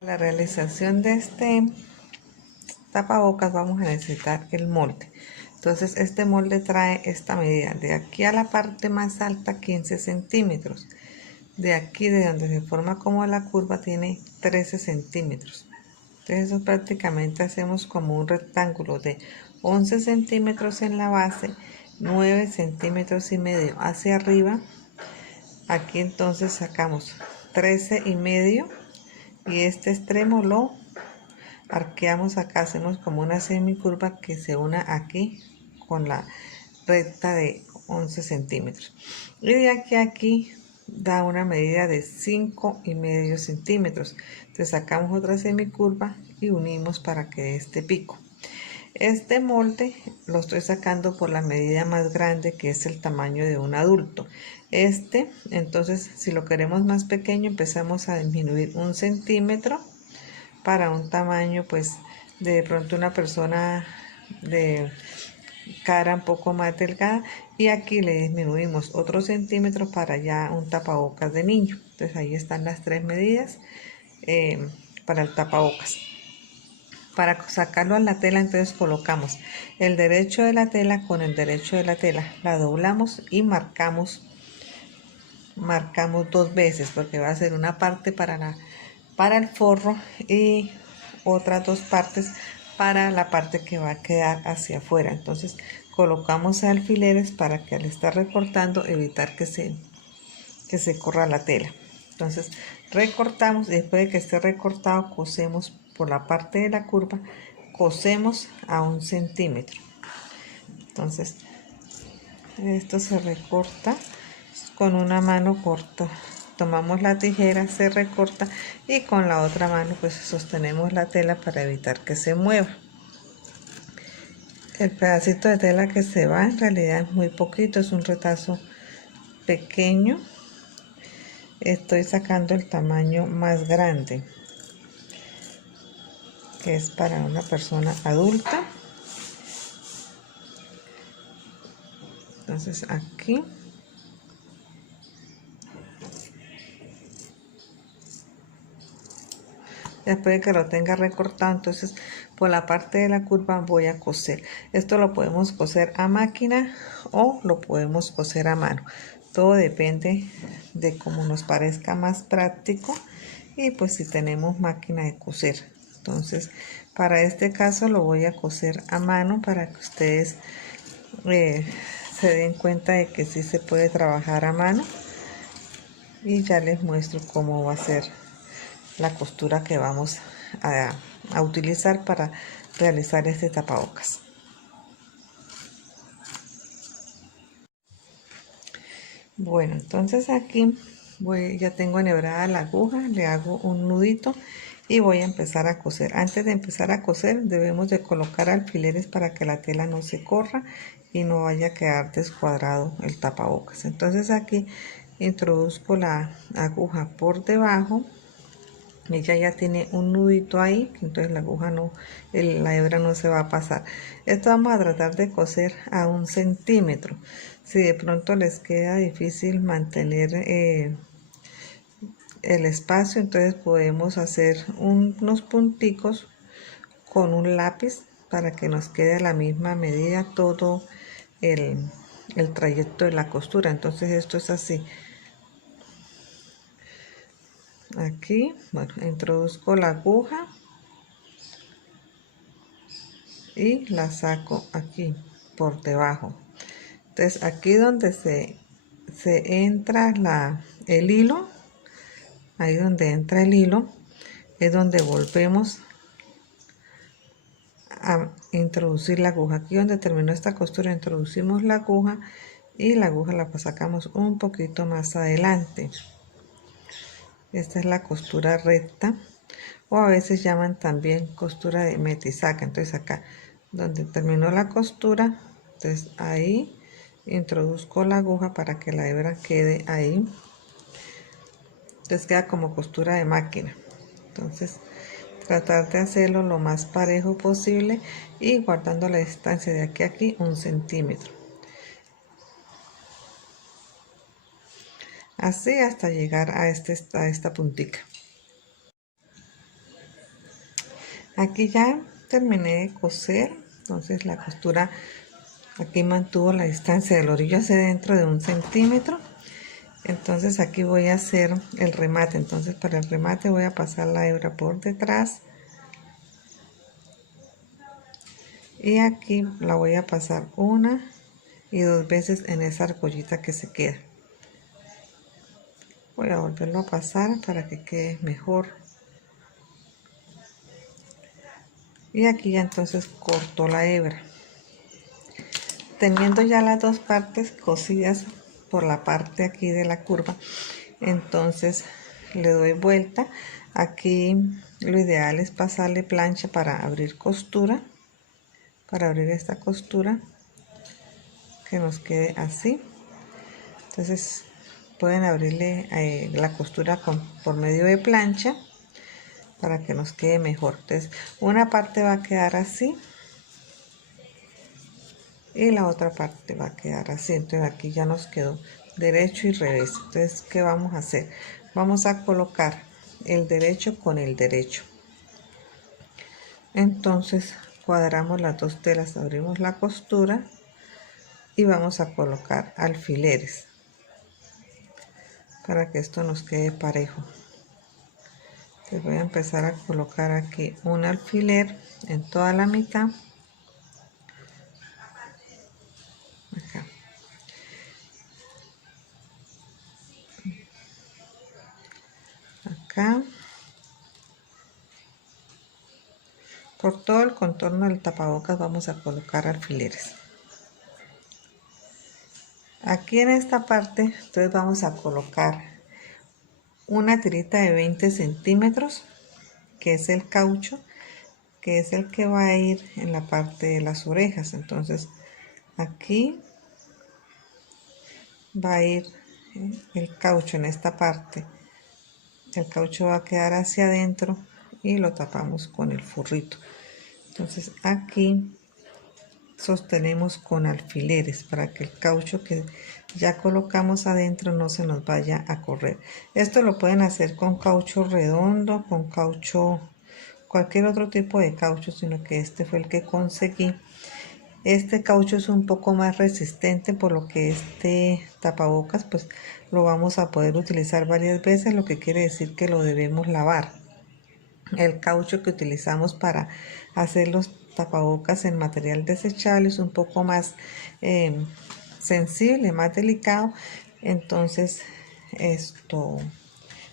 Para la realización de este tapabocas vamos a necesitar el molde. Entonces este molde trae esta medida: de aquí a la parte más alta 15 centímetros, de aquí de donde se forma como la curva tiene 13 centímetros. Entonces eso prácticamente hacemos como un rectángulo de 11 centímetros en la base, 9 centímetros y medio hacia arriba. Aquí entonces sacamos 13 y medio y este extremo lo arqueamos acá, hacemos como una semicurva que se una aquí con la recta de 11 centímetros, y de aquí a aquí da una medida de 5 y medio centímetros. Entonces sacamos otra semicurva y unimos para que dé este pico. Este molde lo estoy sacando por la medida más grande, que es el tamaño de un adulto. Entonces, si lo queremos más pequeño, empezamos a disminuir 1 centímetro para un tamaño, pues, de pronto una persona de cara un poco más delgada, y aquí le disminuimos otro centímetro para ya un tapabocas de niño. Entonces ahí están las tres medidas para el tapabocas. Para sacarlo a la tela, entonces colocamos el derecho de la tela con el derecho de la tela, la doblamos y marcamos dos veces, porque va a ser una parte para el forro y otras dos partes para la parte que va a quedar hacia afuera. Entonces colocamos alfileres para que al estar recortando evitar que se corra la tela. Entonces recortamos, y después de que esté recortado cosemos por la parte de la curva, cosemos a 1 centímetro. Entonces esto se recorta con una mano corta, tomamos la tijera, se recorta y con la otra mano pues sostenemos la tela para evitar que se mueva. El pedacito de tela que se va en realidad es muy poquito, es un retazo pequeño. Estoy sacando el tamaño más grande, que es para una persona adulta. Entonces aquí después de que lo tenga recortado, entonces por la parte de la curva voy a coser. Esto lo podemos coser a máquina o lo podemos coser a mano, todo depende de cómo nos parezca más práctico, y pues si tenemos máquina de coser. Entonces para este caso lo voy a coser a mano para que ustedes se den cuenta de que sí se puede trabajar a mano, y ya les muestro cómo va a ser la costura que vamos a utilizar para realizar este tapabocas. Bueno, entonces aquí ya tengo enhebrada la aguja, le hago un nudito y voy a empezar a coser. Antes de empezar a coser debemos de colocar alfileres para que la tela no se corra y no vaya a quedar descuadrado el tapabocas. Entonces aquí introduzco la aguja por debajo. Ella ya tiene un nudito ahí, entonces la aguja no, la hebra no se va a pasar. Esto vamos a tratar de coser a 1 centímetro. Si de pronto les queda difícil mantener el espacio, entonces podemos hacer unos punticos con un lápiz para que nos quede a la misma medida todo el trayecto de la costura. Entonces esto es así. Aquí, bueno, introduzco la aguja y la saco aquí por debajo. Entonces aquí donde se entra el hilo, ahí donde entra el hilo es donde volvemos a introducir la aguja. Aquí donde terminó esta costura introducimos la aguja y la aguja la sacamos un poquito más adelante. Esta es la costura recta, o a veces llaman también costura de metisaca. Entonces acá donde terminó la costura, entonces ahí introduzco la aguja para que la hebra quede ahí. Entonces queda como costura de máquina. Entonces tratar de hacerlo lo más parejo posible y guardando la distancia de aquí a aquí 1 centímetro, así hasta llegar a esta puntica. Aquí ya terminé de coser, entonces la costura aquí mantuvo la distancia del orillo hacia adentro de 1 centímetro. Entonces aquí voy a hacer el remate. Entonces para el remate voy a pasar la hebra por detrás y aquí la voy a pasar 1 y 2 veces en esa argollita que se queda. Voy a volverlo a pasar para que quede mejor. Y aquí ya entonces corto la hebra. Teniendo ya las dos partes cosidas por la parte aquí de la curva, entonces le doy vuelta. Aquí lo ideal es pasarle plancha para abrir costura, para abrir esta costura que nos quede así. Entonces pueden abrirle la costura por medio de plancha para que nos quede mejor. Entonces una parte va a quedar así y la otra parte va a quedar así. Entonces aquí ya nos quedó derecho y revés. Entonces, ¿qué vamos a hacer? Vamos a colocar el derecho con el derecho. Entonces cuadramos las dos telas, abrimos la costura y vamos a colocar alfileres para que esto nos quede parejo. Entonces voy a empezar a colocar aquí un alfiler en toda la mitad. Acá. Acá. Por todo el contorno del tapabocas vamos a colocar alfileres. Aquí en esta parte entonces vamos a colocar una tirita de 20 centímetros, que es el caucho, que es el que va a ir en la parte de las orejas. Entonces aquí va a ir el caucho en esta parte. El caucho va a quedar hacia adentro y lo tapamos con el forrito. Entonces aquí sostenemos con alfileres para que el caucho que ya colocamos adentro no se nos vaya a correr. Esto lo pueden hacer con caucho redondo, con caucho, cualquier otro tipo de caucho, sino que este fue el que conseguí. Este caucho es un poco más resistente, por lo que este tapabocas pues lo vamos a poder utilizar varias veces, lo que quiere decir que lo debemos lavar. El caucho que utilizamos para hacer los tapabocas en material desechable es un poco más sensible, más delicado. Entonces esto,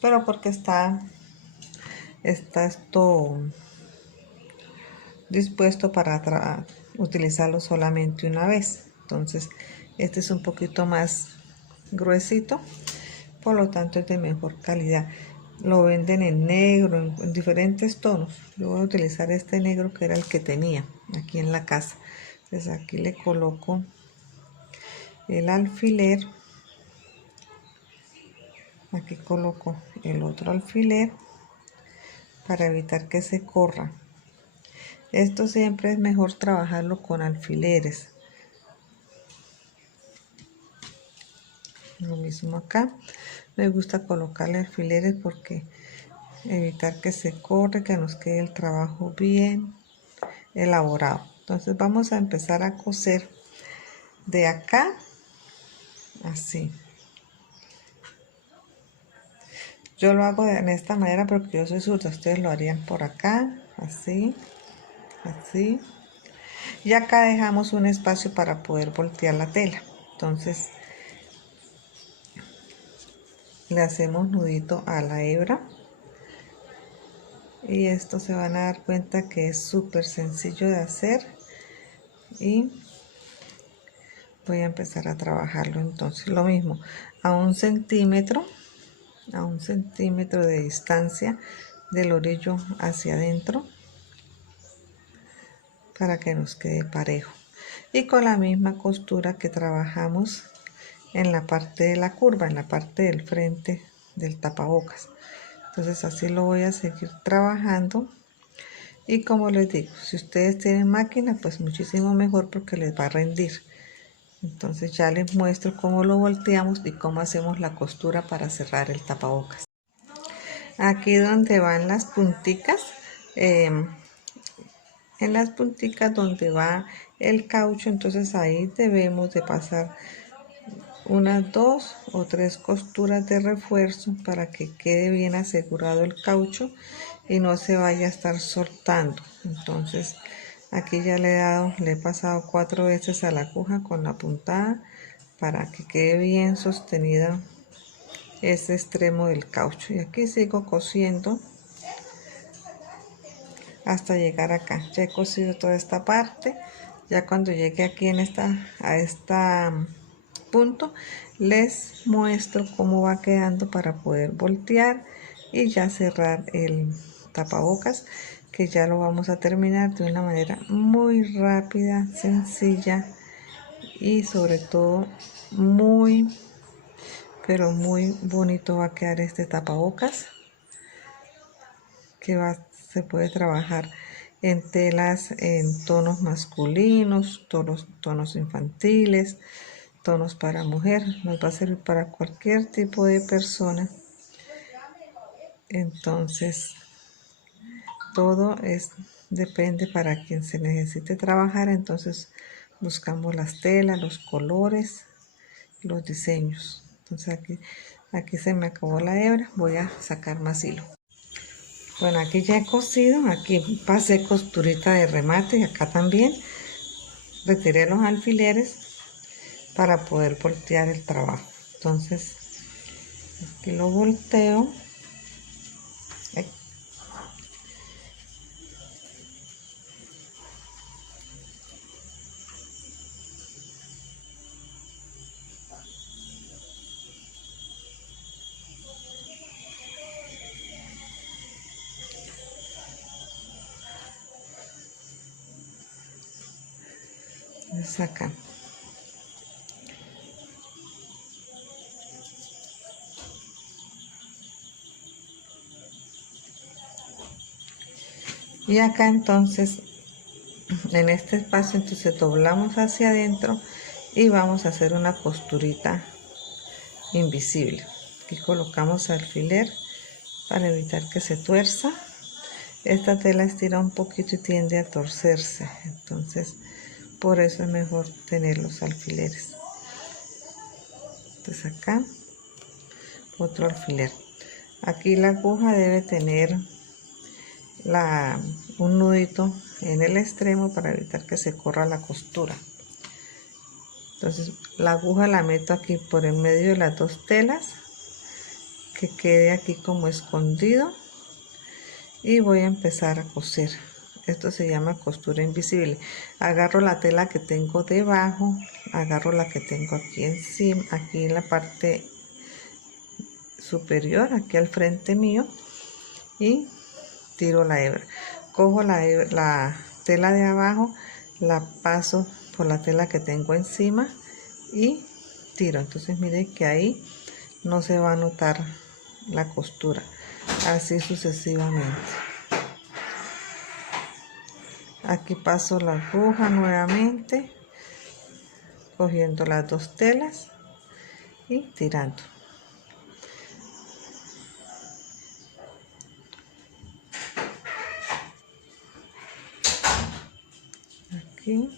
pero porque está esto dispuesto para utilizarlo solamente una vez. Entonces este es un poquito más gruesito, por lo tanto es de mejor calidad. Lo venden en negro, en diferentes tonos. Yo voy a utilizar este negro que era el que tenía aquí en la casa. Entonces aquí le coloco el alfiler. Aquí coloco el otro alfiler para evitar que se corra. Esto siempre es mejor trabajarlo con alfileres. Lo mismo acá. Me gusta colocarle alfileres porque evitar que se corre, que nos quede el trabajo bien elaborado. Entonces vamos a empezar a coser de acá así. Yo lo hago en esta manera porque yo soy zurda. Ustedes lo harían por acá, así, así. Y acá dejamos un espacio para poder voltear la tela. Entonces le hacemos nudito a la hebra. Y esto se van a dar cuenta que es súper sencillo de hacer. Y voy a empezar a trabajarlo. Entonces lo mismo, a 1 centímetro de distancia del orillo hacia adentro, para que nos quede parejo, y con la misma costura que trabajamos en la parte de la curva, en la parte del frente del tapabocas. Entonces así lo voy a seguir trabajando. Y como les digo, si ustedes tienen máquina, pues muchísimo mejor porque les va a rendir. Entonces ya les muestro cómo lo volteamos y cómo hacemos la costura para cerrar el tapabocas. Aquí donde van las punticas, en las punticas donde va el caucho, entonces ahí debemos de pasar unas 2 o 3 costuras de refuerzo para que quede bien asegurado el caucho y no se vaya a estar soltando. Entonces aquí ya le he pasado 4 veces a la aguja con la puntada para que quede bien sostenida ese extremo del caucho, y aquí sigo cosiendo hasta llegar acá. Ya he cosido toda esta parte. Ya cuando llegue aquí a esta punto, les muestro cómo va quedando para poder voltear y ya cerrar el tapabocas, que ya lo vamos a terminar de una manera muy rápida, sencilla y sobre todo muy, pero muy bonito va a quedar este tapabocas, que se puede trabajar en telas en tonos masculinos, tonos infantiles, tonos para mujer. Nos va a servir para cualquier tipo de persona. Entonces todo depende para quien se necesite trabajar. Entonces buscamos las telas, los colores, los diseños. Entonces aquí se me acabó la hebra, voy a sacar más hilo. Bueno, aquí ya he cosido, aquí pasé costurita de remate y acá también retiré los alfileres para poder voltear el trabajo. Entonces aquí lo volteo. Entonces acá. Y acá entonces, en este espacio, entonces doblamos hacia adentro y vamos a hacer una costurita invisible. Aquí colocamos alfiler para evitar que se tuerza. Esta tela estira un poquito y tiende a torcerse, entonces por eso es mejor tener los alfileres. Entonces acá otro alfiler. Aquí la aguja debe tener un nudito en el extremo para evitar que se corra la costura. Entonces la aguja la meto aquí por en medio de las 2 telas, que quede aquí como escondido, y voy a empezar a coser. Esto se llama costura invisible. Agarro la tela que tengo debajo, agarro la que tengo aquí encima, aquí en la parte superior, aquí al frente mío, y tiro la hebra. Cojo la tela de abajo, la paso por la tela que tengo encima y tiro. Entonces mire que ahí no se va a notar la costura, así sucesivamente. Aquí paso la aguja nuevamente, cogiendo las 2 telas y tirando. Aquí.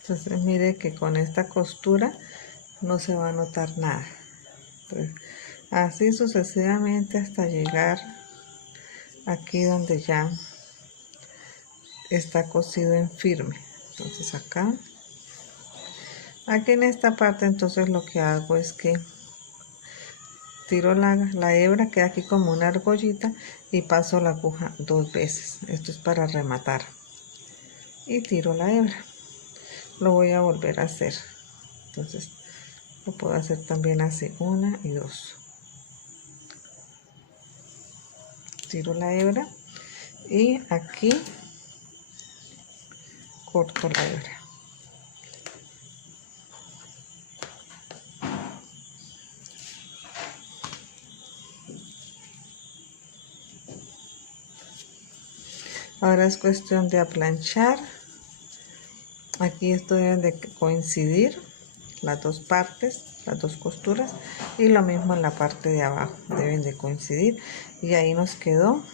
Entonces mire que con esta costura no se va a notar nada. Entonces, así sucesivamente hasta llegar aquí donde ya está cosido en firme. Entonces aquí en esta parte, entonces lo que hago es que tiro la hebra, queda aquí como una argollita, y paso la aguja 2 veces. Esto es para rematar, y tiro la hebra. Lo voy a volver a hacer. Entonces lo puedo hacer también así, 1 y 2. Tiro la hebra y aquí corto la hebra. Ahora es cuestión de aplanchar. Aquí esto deben de coincidir las dos partes, las dos costuras, y lo mismo en la parte de abajo deben de coincidir, y ahí nos quedó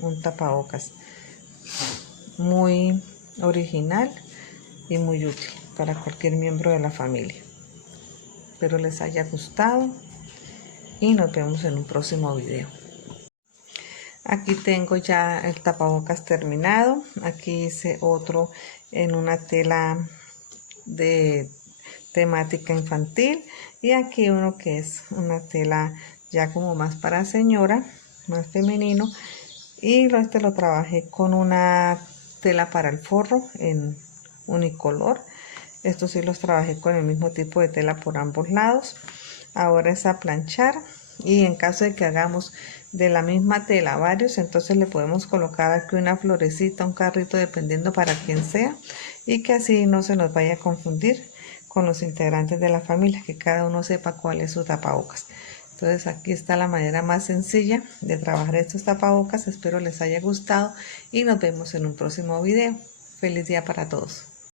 un tapabocas muy original y muy útil para cualquier miembro de la familia. Espero les haya gustado y nos vemos en un próximo video. Aquí tengo ya el tapabocas terminado. Aquí hice otro en una tela de temática infantil, y aquí uno que es una tela ya como más para señora, más femenino, y este lo trabajé con una tela para el forro en unicolor. Estos sí los trabajé con el mismo tipo de tela por ambos lados. Ahora es a planchar, y en caso de que hagamos de la misma tela varios, entonces le podemos colocar aquí una florecita, un carrito, dependiendo para quien sea, y que así no se nos vaya a confundir con los integrantes de la familia, que cada uno sepa cuál es su tapabocas. Entonces aquí está la manera más sencilla de trabajar estos tapabocas. Espero les haya gustado y nos vemos en un próximo video. Feliz día para todos.